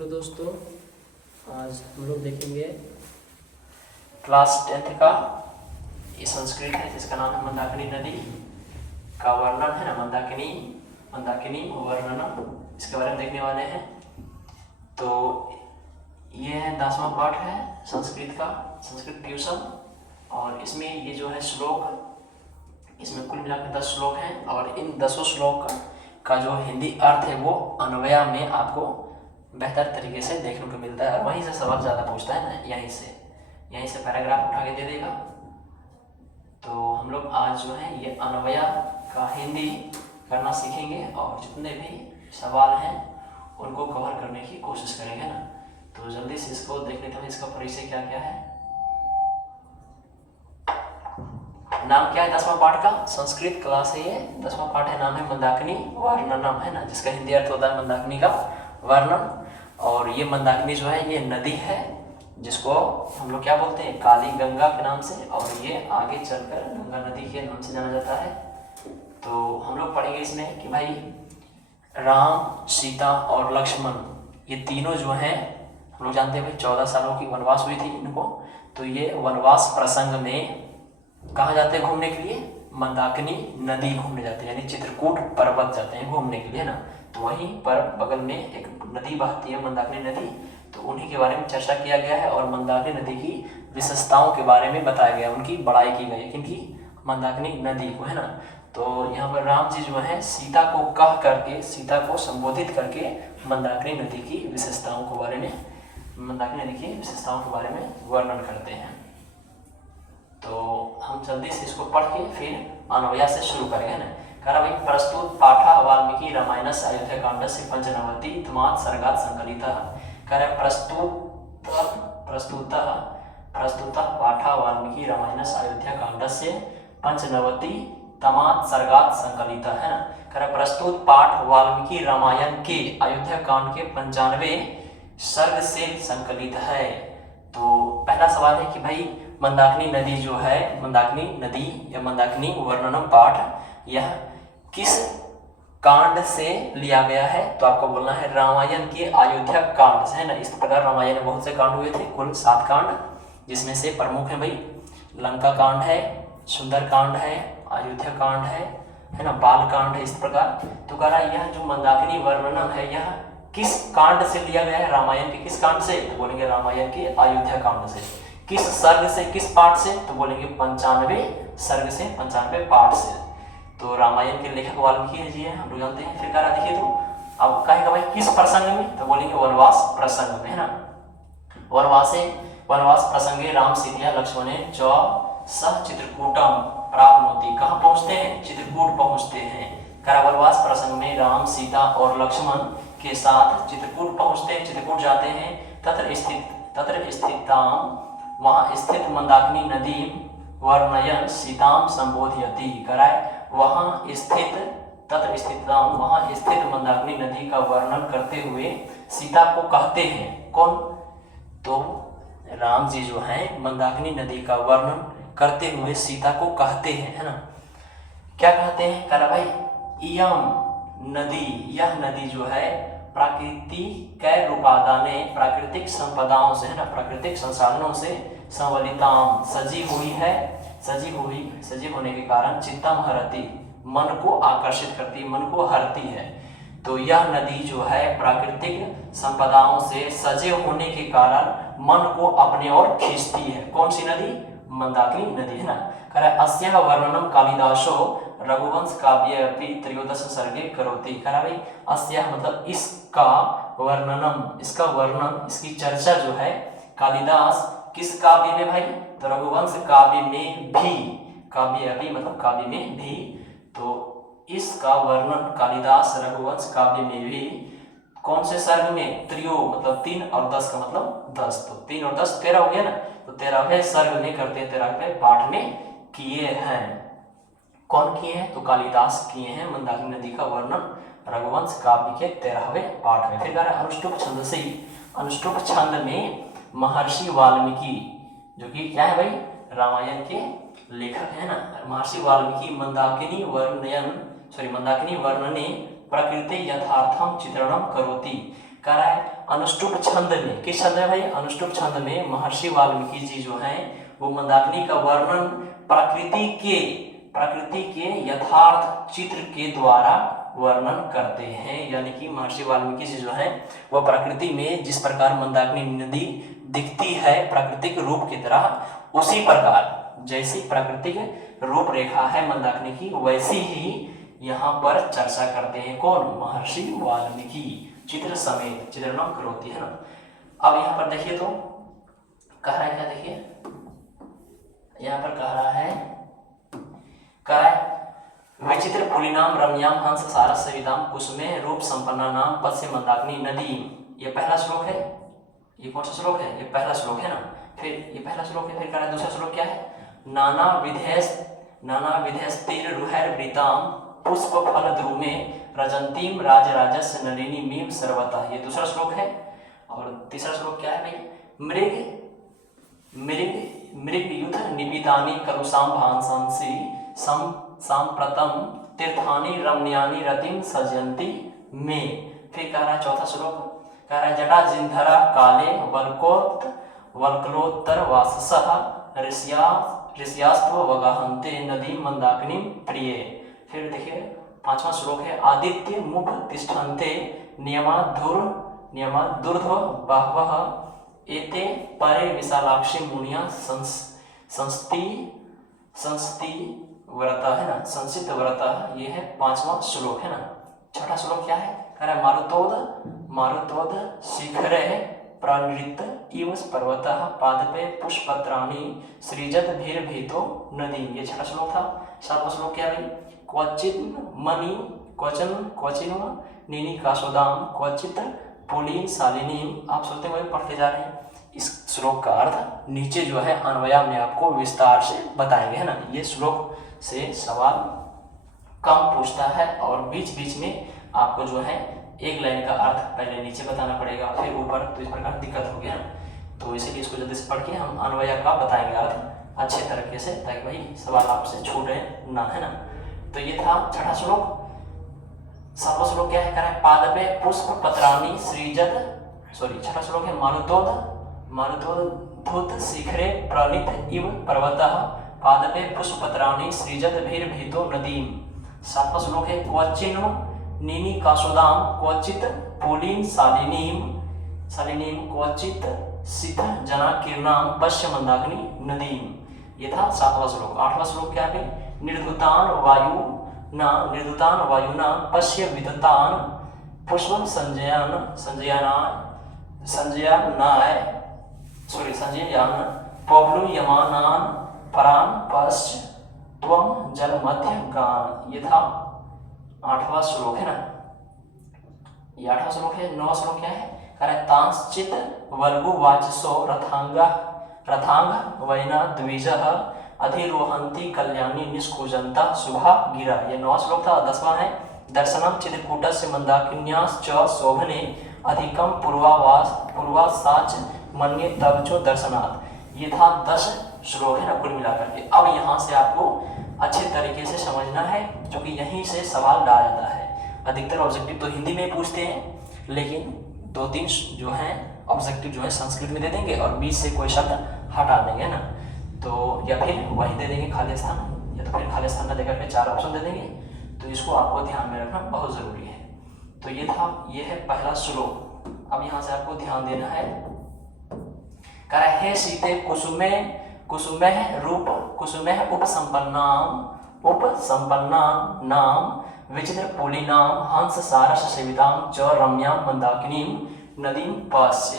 Hello दोस्तों, आज हम लोग देखेंगे क्लास 10th का ये संस्कृत है जिसका नाम है मंदाकिनी नदी का वर्णन है ना। मंदाकिनी वर्णनम, इसके बारे में देखने वाले हैं। तो ये है 10वां पाठ है संस्कृत का, संस्कृत ट्यूशन। और इसमें ये जो है श्लोक, इसमें कुल मिलाकर 10 श्लोक हैं और इन 10 श्लोक का जो हिंदी अर्थ है वो अन्वया में आपको बेहतर तरीके से देखने को मिलता है और वहीं से सवाल ज़्यादा पूछता है ना, यहीं से पैराग्राफ उठा के दे देगा। तो हम लोग आज जो है ये अन्वया का हिंदी करना सीखेंगे और जितने भी सवाल हैं उनको कवर करने की कोशिश करेंगे ना। तो जल्दी से इसको देख लेते हैं, इसका परिचय क्या क्या है। नाम क्या है 10वां पाठ का, संस्कृत क्लास है ये, 10वां पाठ है, नाम है मंदाकिनी वर्णनम है ना, जिसका हिंदी अर्थ होता है मंदाकिनी का वर्णन। और ये मंदाकिनी जो है ये नदी है जिसको हम लोग क्या बोलते हैं, काली गंगा के नाम से, और ये आगे चलकर गंगा नदी के नाम से जाना जाता है। तो हम लोग पढ़ेंगे इसमें कि भाई राम, सीता और लक्ष्मण ये तीनों जो हैं, हम लोग जानते हैं भाई 14 सालों की वनवास हुई थी इनको। तो ये वनवास प्रसंग में कहाँ जाते हैं घूमने के लिए, मंदाकिनी नदी घूमने जाते हैं, यानी चित्रकूट पर्वत जाते हैं घूमने के लिए ना। तो वहीं पर बगल में एक नदी बहती है मंदाकिनी नदी, तो उन्हीं के बारे में चर्चा किया गया है और मंदाकिनी नदी की विशेषताओं के बारे में बताया गया, उनकी बड़ाई की गई, क्योंकि मंदाकिनी नदी को है ना। तो यहाँ पर राम जी जो है सीता को कह करके, सीता को संबोधित करके मंदाकिनी नदी की विशेषताओं के बारे में, मंदाकिनी नदी की विशेषताओं के बारे में वर्णन करते हैं। तो हम जल्दी से इसको पढ़ के फिर अन्वया से शुरू करेंगे ना। करा भाई प्रस्तुत पाठा वाल्मीकि रामायणस्य अयोध्याकांडस्य पंचनवति तमात् सर्गात् संकलितः। करे प्रस्तुतः पाठा वाल्मीकि रामायणस्य अयोध्याकांडस्य पंचनवति तमात् सर्गात् संकलितः है ना। करे प्रस्तुत पाठ वाल्मीकि रामायण के अयोध्याकांड के 95 सर्ग से संकलित है। तो पहला सवाल है कि भाई मंदाकिनी नदी जो है, मंदाकिनी नदी या मंदाकिनी वर्णनम पाठ, यह किस कांड से लिया गया है। तो आपको बोलना है रामायण के अयोध्या कांड से है ना। इस प्रकार रामायण में बहुत से कांड हुए थे, कुल 7 कांड, जिसमें से प्रमुख है भाई लंका कांड है, सुंदर कांड है, अयोध्या कांड है ना, बाल कांड है, इस प्रकार। तो कह रहा है यह जो मंदाकिनी वर्णनम है यह किस कांड से लिया गया है, रामायण के किस कांड से, तो बोलेंगे रामायण के अयोध्या कांड से। किस सर्ग से, किस पाठ से, तो बोलेंगे 95 सर्ग से, 95 पाठ से। तो रामायण के लेखक वाल्मीकि जी हैं, हम लोग जानते हैं। फिर कह रहा देखिए, तो अब कहेगा भाई किस प्रसंग में, तो बोलेंगे वनवास प्रसंग में है ना। वनवास प्रसंगे राम सीता लक्ष्मणे च सह चित्रकूटम प्राप्नोति। कहाँ पहुंचते हैं, चित्रकूट पहुंचते हैं। करा वनवास प्रसंग में राम, सीता और लक्ष्मण के साथ चित्रकूट पहुंचते हैं, चित्रकूट जाते हैं। तत्र स्थिताम, वहाँ स्थित मंदाकिनी नदी वर्णयन सीताम संबोधयति। कराए वहाँ स्थित, तत्र स्थिताम, वहाँ स्थित मंदाकिनी नदी का वर्णन करते हुए सीता को कहते हैं। कौन, तो राम जी जो हैं मंदाकिनी नदी का वर्णन करते हुए सीता को कहते हैं है ना। क्या कहते हैं, करा भाई इयम नदी, यह नदी जो है प्राकृतिक रूपादाने, प्राकृतिक संपदाओं से है ना, प्राकृतिक संसाधनों से संवलिताम, सजी हुई है, सजी होने के कारण चित्तम हरति, मन को आकर्षित करती, मन को हरती है। तो यह नदी जो है प्राकृतिक संपदाओं से सजे होने के कारण मन को अपने ओर खींचती है। कौन सी नदी, मंदाकिनी नदी है ना। कह रहा अस्यः वर्णनम कालिदासो रघुवंश काव्य अपि 13 सर्गे करोति। कह रहा भाई अस्यः मतलब इसका वर्णनम, इसका वर्णन, इसकी चर्चा जो है कालिदास किस काव्य में भाई, तो रघुवंश काव्य में भी, काव्य अपि मतलब काव्य में भी। तो इसका वर्णन कालिदास रघुवंश काव्य में भी कौन से सर्ग में, त्रियो मतलब 3 और 10 का मतलब 10, तो 3 और 10 13 हो गया ना। तो 13वें सर्ग में करते, 13वें पाठ में किए हैं। कौन किए हैं, तो कालिदास किए हैं मंदाकिनी नदी का वर्णन रघुवंश काव्य के 13वें पाठ में। फिर अनुष्टुप छंद से, अनुष्टुप छंद में महर्षि वाल्मीकि, जो कि क्या है भाई रामायण के लेखक है ना, महर्षि वाल्मीकि मंदाकिनी वर्णने प्रकृति यथार्थम चित्रणम करोति। कह रहा है अनुष्टुप छंद में, किस छंद में भाई? अनुष्टुप छंद में महर्षि वाल्मीकि जी जो हैं वो मंदाकिनी का वर्णन प्रकृति के यथार्थ चित्र के द्वारा वर्णन करते हैं। यानी कि महर्षि वाल्मीकि जी जो है वह प्रकृति में जिस प्रकार मंदाकिनी नदी दिखती है प्राकृतिक रूप की तरह, उसी प्रकार जैसी प्राकृतिक रूपरेखा है मंदाकिनी की, वैसी ही यहाँ पर चर्चा करते हैं। कौन? महर्षि वाल्मीकि, चित्र समेत, चित्रणम करोति, है ना। अब यहाँ पर देखिए तो कह रहा है क्या, देखिए यहाँ पर कह रहा है विचित्र पुलिनाम रम्याम हंस सारस सविताम कुसुमे रूप संपन्ना नाम पश्य मंदाकिनी नदी। ये पहला श्लोक है। ये कौन सा श्लोक है? ये पहला श्लोक है ना। फिर ये पहला श्लोक है, फिर कह रहा है दूसरा श्लोक क्या है? नाना विधेस्तिर रुहैर्वृताम पुष्प फल द्रुमे रजंतीम राजराजस्य नलिनी मीम सर्वतः। ये दूसरा श्लोक है। और तीसरा श्लोक क्या है भाई? मृग युथ निपितानि कलुषाम भांसंसि सांप्रतम तीर्थानि रमणीयानि रतिम सजयंती में। फिर कह रहा है चौथा श्लोक, कह रहा है जटा जिंधरा काले वल्कलोत्तर वाससः ऋष्यास्त्व वगाहन्ते नदी मंदाकिनी प्रिय। फिर देखिए पांचवा श्लोक है आदित्य मुख तिष्ठन्ते नियमादुर्ध्व बहवः एते परे विशालाक्षी मुनिया संस्ति व्रता, है ना, संसित व्रता। ये है पांचवा श्लोक, है ना। छठा श्लोक क्या है? कह रहा है मारुतोद शिखरे प्राणृत इव पर्वतः पादपे पुष्पत्राणि सृजत भीतो नदी। ये छठा श्लोक था। सातवां श्लोक क्या है? क्वचिन नीनी काशोदाम क्वचित पुलीन शालिनी। आप सोचते हैं वही पढ़ते जा रहे हैं। इस श्लोक का अर्थ नीचे जो है अन्वया में आपको विस्तार से बताएंगे, है ना। ये श्लोक से सवाल कम पूछता है और बीच बीच में आपको जो है एक लाइन का अर्थ पहले नीचे बताना पड़ेगा, फिर ऊपर, तो इस प्रकार दिक्कत हो गया। तो इसीलिए इसको जल्दी से पढ़ के हम अन्वया का बताएंगे अर्थ अच्छे तरीके से, ताकि भाई सवाल आपसे छूटे ना, है ना। तो ये था छठा श्लोक। सातवां श्लोक क्या है? कह रहा है पादपे पुष्प पत्राणि सृजत, छठा श्लोक है मारुतोद्धूत शिखरे प्रलित इव पर्वतः पादपे पुष्पपत्राणि सृजत भीतो नदीम। सातवां श्लोक है क्वचिन्व नीनी काशोदाम क्वचित पुलीन शालिनीम क्वचित सिद्ध जना किरणाम पश्य मंदाकिनी नदीम। ये था सातवां श्लोक। आठवां श्लोक क्या है? निर्धुतान वायुना पश्य विदतान पुष्पम संजयान पवलुयमानान परान पश्य त्वम जल मध्य गान। ये था आठवां श्लोक, है ना। ये आठवां श्लोक है। नौवां श्लोक क्या है? कह रहा है तांश्चित वल्गु वाचसो रथांग वैना द्विजः अधिरोहंती कल्याणी निष्कुजंता शुभा गिरा। ये नौवां श्लोक था। 10वां है दर्शनम चित्रकूटस्य मंदाकिन्याश्च शोभने अधिकम पूर्वासाच मन्ये तब जो दर्शनात्। ये था 10 श्लोक, है ना, कुल मिलाकर के। अब यहाँ से आपको अच्छे तरीके से समझना है, क्योंकि यहीं से सवाल डाला जाता है। अधिकतर ऑब्जेक्टिव तो हिंदी में पूछते हैं, लेकिन 2-3 जो हैं ऑब्जेक्टिव जो है संस्कृत में दे देंगे और बीच से कोई शब्द हटा देंगे, है ना। तो या फिर वही दे देंगे खाली स्थान, या तो फिर खाली स्थान का देकर के 4 ऑप्शन दे देंगे। तो इसको आपको ध्यान में रखना बहुत ज़रूरी है। तो ये है पहला श्लोक। अब यहाँ से आपको ध्यान देना है। कह रहा है हे सीते कुसुमे रूप कुसुमे उपसंपन्नाम नाम विचित्र पुलिनाम हंस सारस सेविताम च रम्याम मंदाकिनीम नदीम पश्य।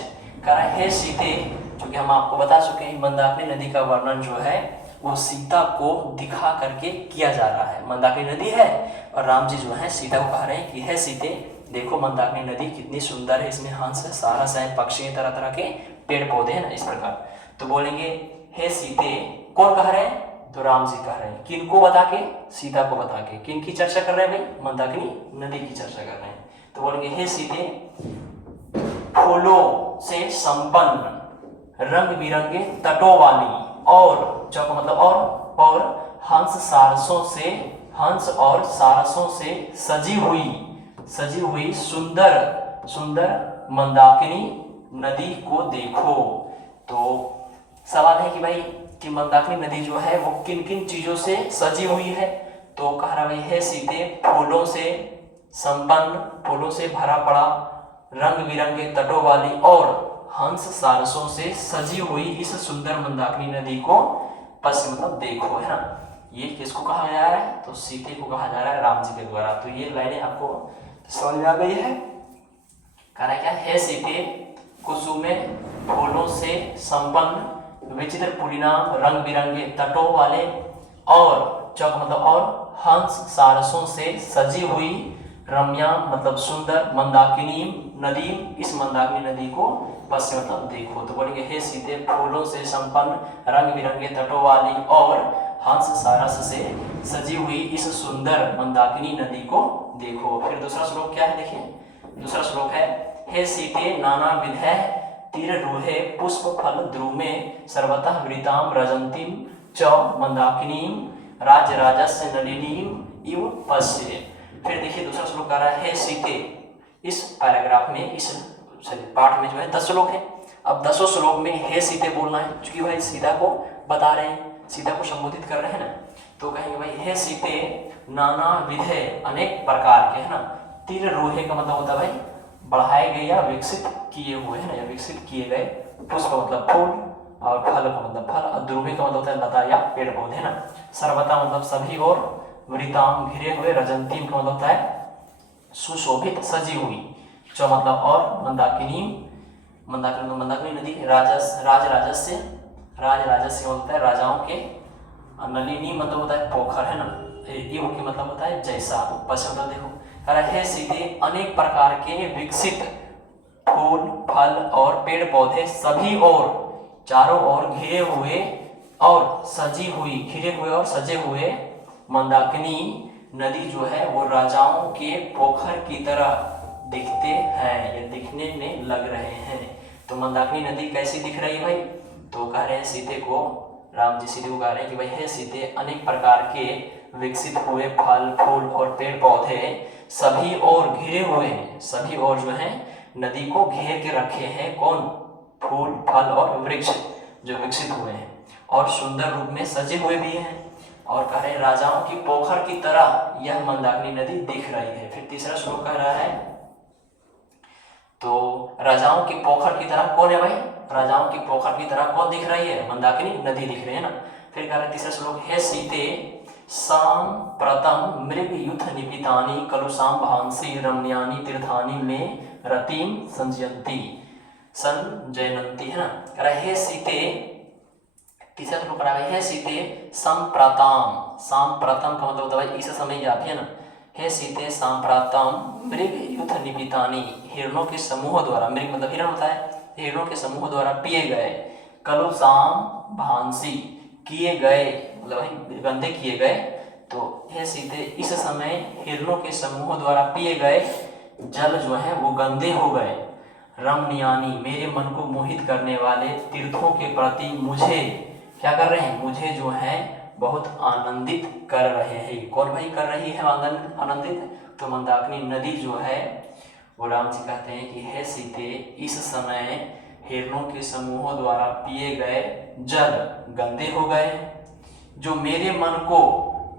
कह रहा है हे सीते, क्योंकि हम आपको बता चुके हैं मंदाकिनी नदी का वर्णन जो है वो सीता को दिखा करके किया जा रहा है। मंदाकिनी नदी है और राम जी जो है सीता को कह रहे हैं कि हे सीते देखो मंदाकिनी नदी कितनी सुंदर है, इसमें हंस है, सारस है, पक्षी है, तरह तरह के पेड़ पौधे हैं ना, इस प्रकार। तो बोलेंगे हे सीते, कौन कह रहे हैं? तो राम जी कह रहे हैं। किनको बता के? सीता को बता के। किन की चर्चा कर रहे हैं भाई? मंदाकिनी नदी की चर्चा कर रहे हैं। तो बोलेंगे हे सीते फूलों से संपन्न रंग बिरंगे तटों वाली और चौका मतलब और हंस और सारसों से सजी हुई सुंदर सुंदर मंदाकिनी नदी को देखो। तो सवाल है कि भाई कि मंदाकिनी नदी जो है वो किन किन चीजों से सजी हुई है। तो कह रहा भाई है सीते फूलों से संपन्न, फूलों से भरा पड़ा, रंग बिरंगे तटों वाली और हंस सारसों से सजी हुई इस सुंदर मंदाकिनी नदी को मतलब देखो, है ना। ये किसको कहा जा रहा है? तो सीते को कहा जा रहा है राम जी के द्वारा। तो ये लाइनें आपको समझ में आ गई है। कह रहा क्या है? सीते कुसुमे फूलों से संपन्न, विचित्र पुलिनाम रंग बिरंगे तटों वाले और चौक मतलब और हंस सारसों से सजी हुई, रम्या मतलब सुंदर, मंदाकिनी नदी, इस मंदाकिनी नदी को पश्चिम मतलब देखो। तो बोलेंगे हे सीते फूलों से संपन्न, रंग बिरंगे तटों वाली और हंस सारस से सजी हुई इस सुंदर मंदाकिनी नदी को देखो। फिर दूसरा श्लोक क्या है? देखिए दूसरा श्लोक है हे सीते नाना विधे तीर रूहे पुष्प फल द्रुमे सर्वतः वृताम रजंतीम च मंदाकिनीम राज्य राजस्य नलिनीम इव पश्ये। फिर देखिए दूसरा श्लोक आ रहा है हे सीते। इस पैराग्राफ में, इस पाठ में जो है 10 श्लोक है। अब 10 श्लोक में हे सीते बोलना है, क्योंकि भाई सीता को बता रहे हैं, सीता को संबोधित कर रहे हैं ना। तो कहेंगे भाई हे सीते नाना विधे अनेक प्रकार के, है ना। तीर रूहे का मतलब होता है भाई बढ़ाए गए या विकसित किए हुए, है ना, या विकसित किए गए। पुष्प मतलब फूल और फल का मतलब फल, और ध्रुवे का मतलब होता है लता या पेड़ पौधे, है ना। सर्वता मतलब सभी और, वृताम घिरे हुए, रजंतीम का मतलब होता है सुशोभित सजी हुई, चौ मतलब और, मंदाकिनी मंदाकिनी नदी, राज राजस्य होता है राजाओं के, नलिनी मतलब होता है पोखर, है ना। इव के मतलब होता है जैसा, पश्चिम मतलब देखो। हे सीते अनेक प्रकार के विकसित फूल फल और पेड़ पौधे सभी और चारों ओर घिरे हुए और सजी हुई, घिरे हुए और सजे हुए मंदाकिनी नदी जो है वो राजाओं के पोखर की तरह दिखते हैं या दिखने में लग रहे हैं। तो मंदाकिनी नदी कैसी दिख रही है भाई? तो कह रहे हैं सीते को, राम जी सीते को कह रहे हैं कि भाई हे सीते अनेक प्रकार के विकसित हुए फल फूल और पेड़ पौधे सभी और घिरे हुए हैं, सभी और जो है नदी को घेर के रखे हैं। कौन? फूल फल और वृक्ष जो विकसित हुए हैं और सुंदर रूप में सजे हुए भी हैं। और कह रहे हैं राजाओं की पोखर की तरह यह मंदाकिनी नदी दिख रही है। फिर तीसरा श्लोक कह रहा है तो राजाओं की पोखर की तरह कौन है भाई? राजाओं की पोखर की तरह कौन दिख रही है? मंदाकिनी नदी दिख रही है ना। फिर कह रहे हैं तीसरा श्लोक हे सीते सांप्रतम मृग युथ निपितानि कलुषाम भांसी रम्यानि तीर्थानि में रतिम संजयंती, है ना। कह रहा है हे सीते, तीसरा श्लोक कह रहा है हे सीते सांप्रतम, सांप्रतम का मतलब होता है इस समय या भी, है ना। हे सीते सांप्रतम मृग युथ निपितानि, हिरणों के समूह द्वारा, मृग मतलब हिरण होता है, हिरणों के समूह द्वारा पिए गए, कलुषाम भांसी किए गए मतलब गंदे किए गए। तो हे सीते इस समय हिरणों के समूह द्वारा पिए गए जल जो है वो गंदे हो गए। रमणीयानी मेरे मन को मोहित करने वाले तीर्थों के प्रति मुझे क्या कर रहे हैं? मुझे जो है बहुत आनंदित कर रहे हैं। कौन भाई कर रही है आनंदित? तो मंदाकिनी नदी जो है वो राम जी कहते हैं कि हे सीते इस समय हिरणों के समूहों द्वारा पिए गए जल गंदे हो गए, जो मेरे मन को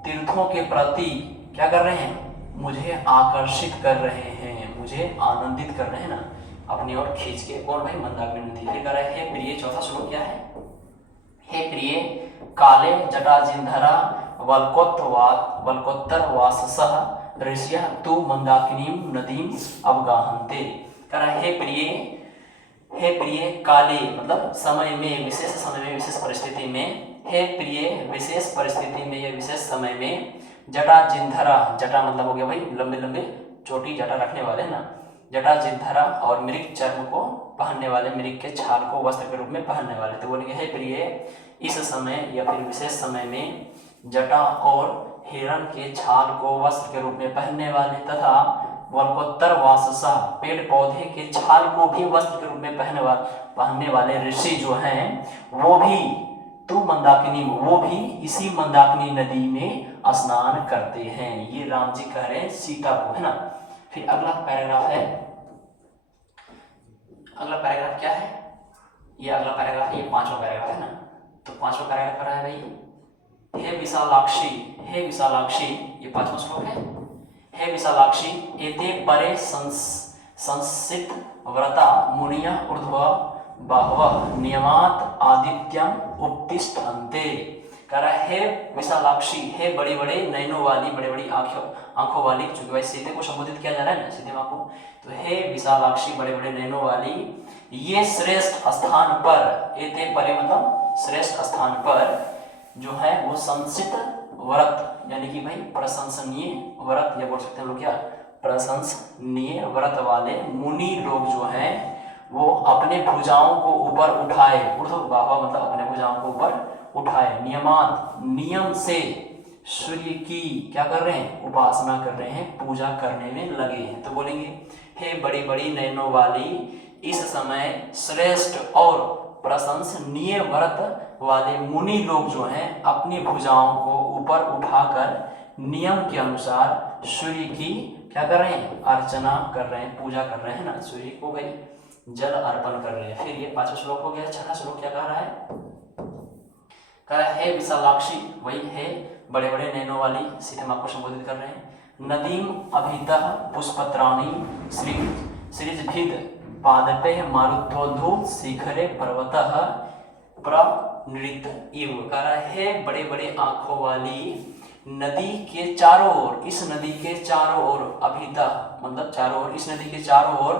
तीर्थों के प्रति क्या कर रहे हैं? मुझे आकर्षित कर रहे हैं, मुझे आनंदित कर रहे हैं ना, अपनी ओर खींच के। कौन भाई? मंदाकिनी नदी। फिर कह रहा है हे प्रिय, चौथा श्लोक क्या है? हे प्रिय काले जटाजिन्धरा वल्कोत्तर वाससः ऋषियः तु मंदाकिनीं नदीं अवगाहन्ते। कह रहा है हे प्रिय काले मतलब समय में, विशेष समय में, विशेष परिस्थिति में, हे प्रिय विशेष परिस्थिति में या विशेष समय में, जटाजिन्धरा, जटा मतलब हो गया भाई लंबे लंबे चोटी जटा रखने वाले, है ना, जटाजिन्धरा और मृग चर्म को पहनने वाले, मृग के छाल को वस्त्र के रूप में पहनने वाले। तो बोलेंगे हे प्रिय इस समय या फिर विशेष समय में जटा और हिरण के छाल को वस्त्र के रूप में पहनने वाले तथा वल्कोत्तर वाससा पेड़ पौधे के छाल को भी वस्त्र के रूप में पहनने वाले ऋषि जो हैं वो भी तू मंदाकिनी, वो भी इसी मंदाकिनी नदी में स्नान करते हैं। ये राम जी कह रहे हैं सीता को, है ना। फिर अगला पैराग्राफ है अगला पैराग्राफ क्या है, ये अगला पैराग्राफ है, ये 5वां पैराग्राफ है ना। तो 5वां पैराग्राफ पर है भाई, हे विशालाक्षी, हे विशालाक्षी, ये 5वां श्लोक है। हे विशालाक्षी एते परे संसित व्रता मुनिया ऊर्ध्व बहवः नियमात आदित्यम उत्तिष्ठन्ते। कह रहा है, हे विशालाक्षी, हे बड़े बड़े नयनों वाली, बड़े बड़ी आंखों वाली, चूंकि भाई सीते को संबोधित किया जा रहा है ना, सीते माँ को, तो हे विशालाक्षी, बड़े बड़े नयनों वाली, ये श्रेष्ठ स्थान पर, एते परे मतलब श्रेष्ठ स्थान पर जो है वो संसित व्रत, यानी कि भाई प्रशंसनीय व्रत, या बोल सकते हैं लोग क्या, प्रशंसनीय व्रत वाले मुनि लोग जो हैं वो अपने भुजाओं को ऊपर उठाए, ऊर्ध्वबाह मतलब अपने भुजाओं को ऊपर उठाए, नियमात नियम से सूर्य की क्या कर रहे हैं, उपासना कर रहे हैं, पूजा करने में लगे हैं। तो बोलेंगे, हे बड़ी बड़ी नयनों वाली, इस समय श्रेष्ठ और प्रशंसनीय व्रत वाले मुनि लोग जो हैं अपनी भुजाओं को ऊपर उठाकर नियम के अनुसार सूर्य की क्या कर रहे हैं, अर्चना कर रहे हैं, पूजा कर रहे हैं ना, सूर्य को भाई जल अर्पण कर रहे हैं। फिर ये 5वां श्लोक हो गया। 6वां श्लोक क्या कह रहा है, कह रहा है, हे विशालाक्षी, वही है बड़े बड़े नयनों वाली, सीते माँ को संबोधित कर रहे हैं। नदीम अभितः पुष्पत्राणी सृजभिद पादपे मारुत्वोद्धूत शिखरे पर्वतः प्रनृत इव। कह रहा है, बड़े बड़े आंखों वाली नदी के चारों ओर, इस नदी के चारों ओर, अभितः मतलब चारों ओर, इस नदी के चारों ओर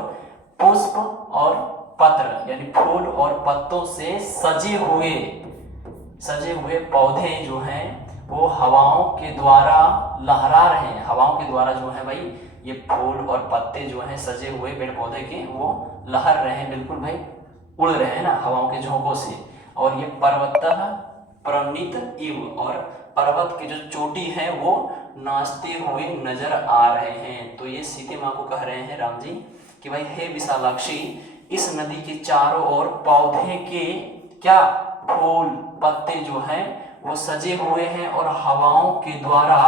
पुष्प और पत्र यानी फूल और पत्तों से सजे हुए पौधे जो हैं वो हवाओं के द्वारा लहरा रहे हैं। हवाओं के द्वारा जो है भाई ये फूल और पत्ते जो हैं सजे हुए पेड़ पौधे के वो लहर रहे हैं, बिल्कुल भाई उड़ रहे हैं ना हवाओं के झोंकों से। और ये पर्वतः प्रणीत इव, और पर्वत की जो चोटी है वो नाचते हुए नजर आ रहे हैं। तो ये सीते माँ को कह रहे हैं राम जी कि भाई हे विशालाक्षी, इस नदी के चारों ओर पौधे के क्या फूल पत्ते जो हैं वो सजे हुए हैं और हवाओं के द्वारा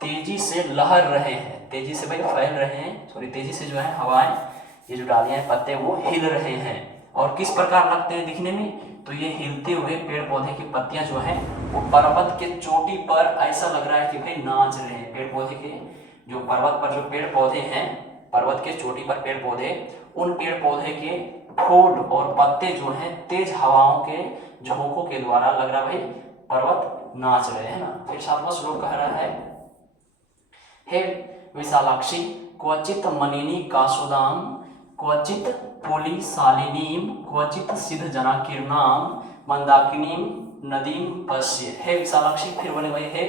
तेजी से लहर रहे हैं, तेजी से भाई फैल रहे हैं, सॉरी तेजी से जो है हवाएं, ये जो डालियां पत्ते वो हिल रहे हैं। और किस प्रकार लगते हैं दिखने में, तो ये हिलते हुए पेड़ पौधे की पत्तियां जो हैं वो पर्वत के चोटी पर ऐसा लग रहा है कि भाई नाच रहे हैं। पेड़ पौधे के जो पर्वत पर जो पेड़ पौधे हैं, पर्वत के चोटी पर पेड़ पौधे, उन पेड़ पौधे के फूल और पत्ते जो हैं तेज हवाओं के झोंकों के द्वारा लग रहा भाई पर्वत नाच रहे हैं ना। फिर 7वां श्लोक कह रहा है, हे विशालाक्षी, क्वचित मनिनी कासुदाम, क्वचित पुली शालिनीम, क्वचित सिद्ध जनाकीर्णाम, मंदाकिनीम नदीम पश्य। हे विशालाक्षी, फिर बोले भाई हे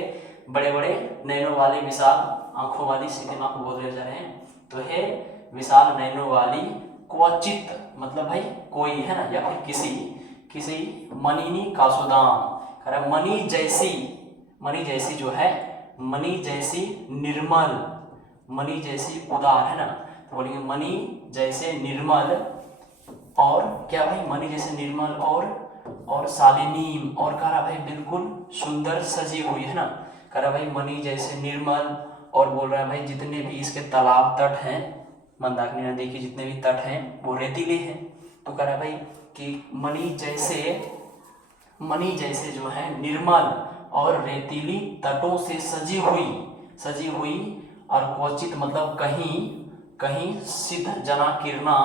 बड़े बड़े नयनों वाली, विशाल आंखों वाली, सीधे माँ को बोल रहे जा रहे हैं। तो हे विशाल नयनों वाली, क्वचित मतलब भाई कोई है ना, या फिर किसी मनिनी कासुदाम, मणि जैसी जो है, मणि जैसी निर्मल, मणि जैसी उदार है ना, तो बोलेंगे मणि जैसे निर्मल, और क्या भाई मणि जैसे निर्मल और शालिनी, और कह रहा भाई बिल्कुल सुंदर सजी हुई है ना, कह रहा भाई मणि जैसे निर्मल, और बोल रहा है भाई जितने भी इसके तालाब तट हैं, मंदाकिनी नदी के जितने भी तट हैं वो रेतीले हैं। तो कह रहा है भाई कि मणि जैसे जो है निर्मल और रेतीली तटों से सजी हुई, और क्वचित मतलब कहीं सिद्ध जना किरणा,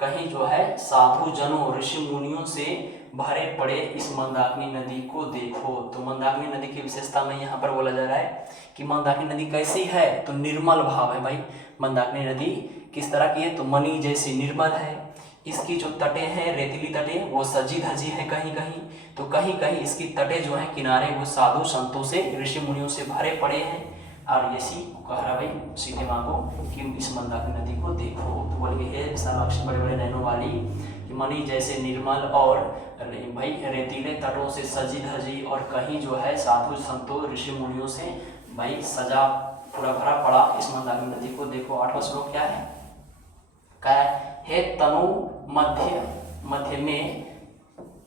कहीं जो है साधु जनों ऋषि मुनियों से भरे पड़े इस मंदाकिनी नदी को देखो। तो मंदाकिनी नदी की विशेषता में यहाँ पर बोला जा रहा है कि मंदाकिनी नदी कैसी है, तो निर्मल भाव है भाई। मंदाकिनी नदी किस तरह की है, तो मणि जैसी निर्मल है। इसकी जो तटें हैं रेतीली तटें वो सजी धजी है कहीं कहीं, तो कहीं कहीं इसकी तटें जो हैं किनारे वो साधु संतों से ऋषि मुनियों से भरे पड़े हैं। और यसी कह रहा भाई सीते माँ को कि इस मंदाकिनी नदी को देखो। तो बोलेंगे हे विशालाक्षी, बड़े बड़े नैनों वाली, मणि जैसे निर्मल और भाई रेतीले तटों से सजी धजी, और कहीं जो है साधु संतों ऋषि मुनियों से भाई सजा पूरा भरा पड़ा इस मंदाकिनी नदी को देखो। 8वां श्लोक क्या है, क्या हे तनु मध्य में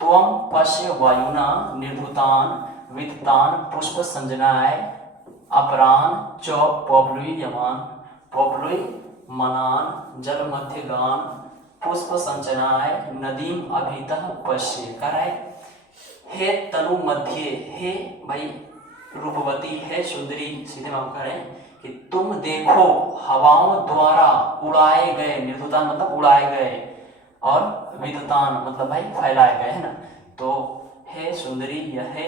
त्वं पश्य वायुना निर्धुतान वित्तान पुष्प संजनाय अपरान च पौप्लुई यमान पौप्लुई मनान जल मध्य गान पुष्प संचनाय नदीम अभितः पश्ये, कह रहा है हे तनु मध्य, हे भाई रूपवती, है सुंदरी, सीधे में कह रहे हैं कि तुम देखो हवाओं द्वारा उड़ाए गए, निर्धुतान मतलब उड़ाए गए, और विदतान मतलब भाई फैलाए गए, है ना। तो हे सुंदरी, यह है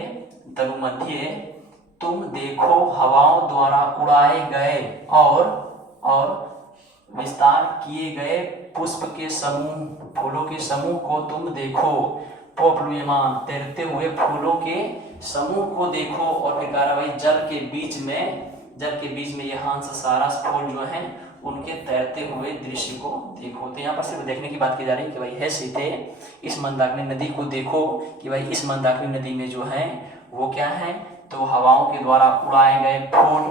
तनु मध्य, तुम देखो हवाओं द्वारा उड़ाए गए और विस्तार किए गए पुष्प के समूह, फूलों के समूह को तुम देखो, पोप्लुयमान तैरते हुए फूलों के समूह को देखो, और फिर कह रहा भाई जल के बीच में ये हंस सारस फूल जो हैं उनके तैरते हुए दृश्य को देखो। तो यहाँ पर सिर्फ देखने की बात की जा रही है कि भाई हे सीते, इस मंदाकिनी नदी को देखो कि भाई इस मंदाकिनी नदी में जो है वो क्या है, तो हवाओं के द्वारा उड़ाए गए फूल,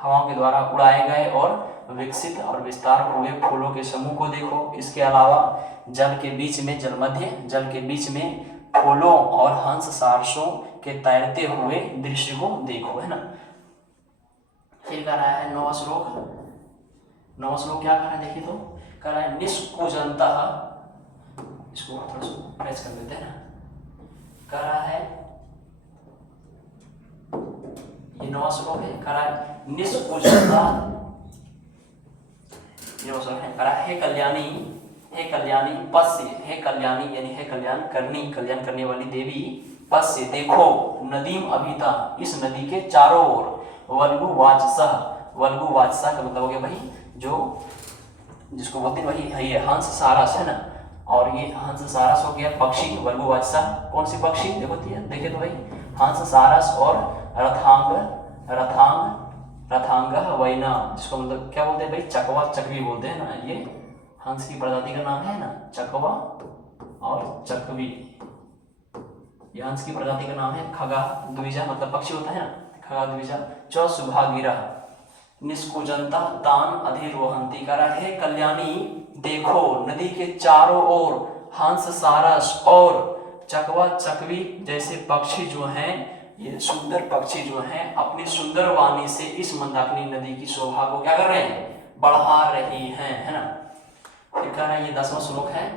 हवाओं के द्वारा उड़ाए गए और विकसित और विस्तार हुए फूलों के समूह को देखो। इसके अलावा जल के बीच में, जल के बीच में फूलों और हंस सारसों के तैरते हुए दृश्य को देखो, है ना। फिर कह रहा है नौवां श्लोक क्या कह रहा है देखिए, तो कह रहा है निष्कुजंतः, इसको थोड़ा सा प्रेस कर देते हैं ना, कह रहा है ये नौवां श्लोक है, कह रहा है निष्कुजंतः, ये नौवां श्लोक है, कह रहा है हे कल्याणी पश्य, हे कल्याणी यानी हे कल्याण करने वाली देवी, पश्य देखो नदीम अभिता, इस नदी के चारों ओर, वल्गु वाचसा का मतलब हो गया भाई जो जिसको बोलते हैं वही है ये हंस सारस, है ना। और ये हंस सारस हो गया पक्षी, वल्गु वाचसा कौन सी पक्षी देखिए तो भाई हंस सारस, और रथांग वैना, जिसको मतलब क्या बोलते हैं भाई चकवा चकवी बोलते हैं ना, ये हंस की प्रजाति का नाम है ना, चकवा और चकवी, ये हंस की प्रजाति का नाम है। खगा द्विजा मतलब पक्षी होता है ना, खगा द्विजा। च सुभागिरा निष्कुजंता तान अधिरोहंती, कह रहा है कल्याणी देखो नदी के चारों ओर हंस सारस और चकवा चकवी जैसे पक्षी जो हैं, ये सुंदर पक्षी जो हैं अपनी सुंदर वाणी से इस मंदाकिनी नदी की शोभा को क्या कर रहे हैं, बढ़ा रही हैं, है ना। फिर कह रहा है ये 10वां श्लोक है,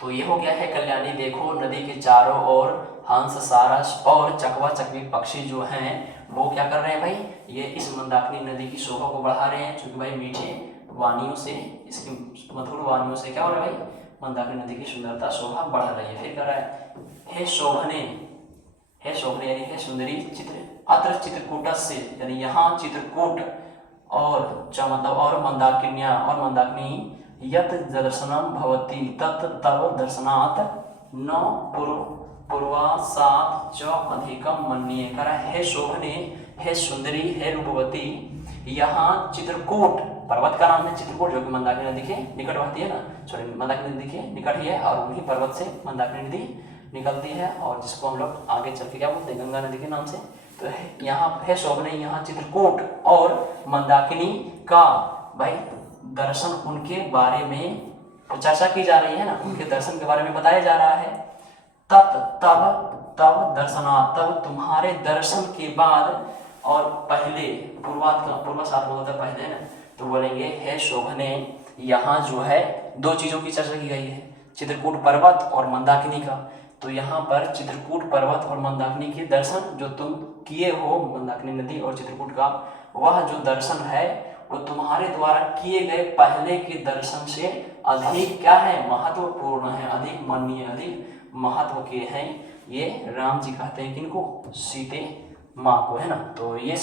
तो ये हो गया है कल्याणी देखो नदी के चारों ओर हंस सारस और चकवा चकवी पक्षी जो हैं वो क्या कर रहे हैं भाई, ये इस मंदाकिनी नदी की शोभा को बढ़ा रहे हैं, क्योंकि भाई मीठे वाणियों से, इसकी मधुर वाणियों से क्या हो रहा है भाई, मंदाकिनी नदी की सुंदरता शोभा बढ़ रही है। फिर कह रहा है हे शोभने यानी हे सुंदरी, अत्र चित्रकूटस्य यानी यहाँ चित्रकूट और मतलब और मंदाकिन्या और मंदाकिनी यत दर्शनम भवति तत् तव दर्शनात् न पूर्वासात् च अधिकम मन्ये, कह रहा है हे शोभने, हे सुंदरी, हे रूपवती, यहाँ चित्रकूट पर्वत का नाम है चित्रकूट, जो कि मंदाकिनी नदी के निकट बहती है ना, सॉरी मंदाकिनी नदी के निकट ही है, और उन्हीं पर्वत से मंदाकिनी नदी निकलती है, और जिसको हम लोग आगे चल के क्या बोलते हैं, गंगा नदी के नाम से। तो यहाँ है शोभने, यहाँ चित्रकूट और मंदाकिनी का भाई दर्शन, उनके बारे में चर्चा की जा रही है ना, उनके दर्शन के बारे में बताया जा रहा है। तब दर्शनात्, तब तुम्हारे दर्शन के बाद और पहले, पूर्वासात होता है पहले ना, तो बोलेंगे हे शोभने, यहाँ जो है दो चीजों की चर्चा की गई है, चित्रकूट पर्वत और मंदाकिनी का। तो यहाँ पर चित्रकूट पर्वत और मंदाकिनी के दर्शन जो तुम किए हो, मंदाकिनी नदी और चित्रकूट का, वह जो दर्शन है वो तुम्हारे द्वारा किए गए पहले के दर्शन से अधिक क्या है, महत्वपूर्ण है, अधिक माननीय, अधिक महत्व के हैं। ये राम जी कहते हैं किनको, सीते माँ को, है ना। तो ये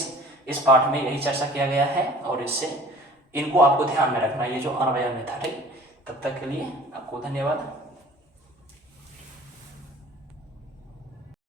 इस पाठ में यही चर्चा किया गया है, और इससे इनको आपको ध्यान में रखना, ये जो अन्वय में था, ठीक। तब तक के लिए आपको धन्यवाद।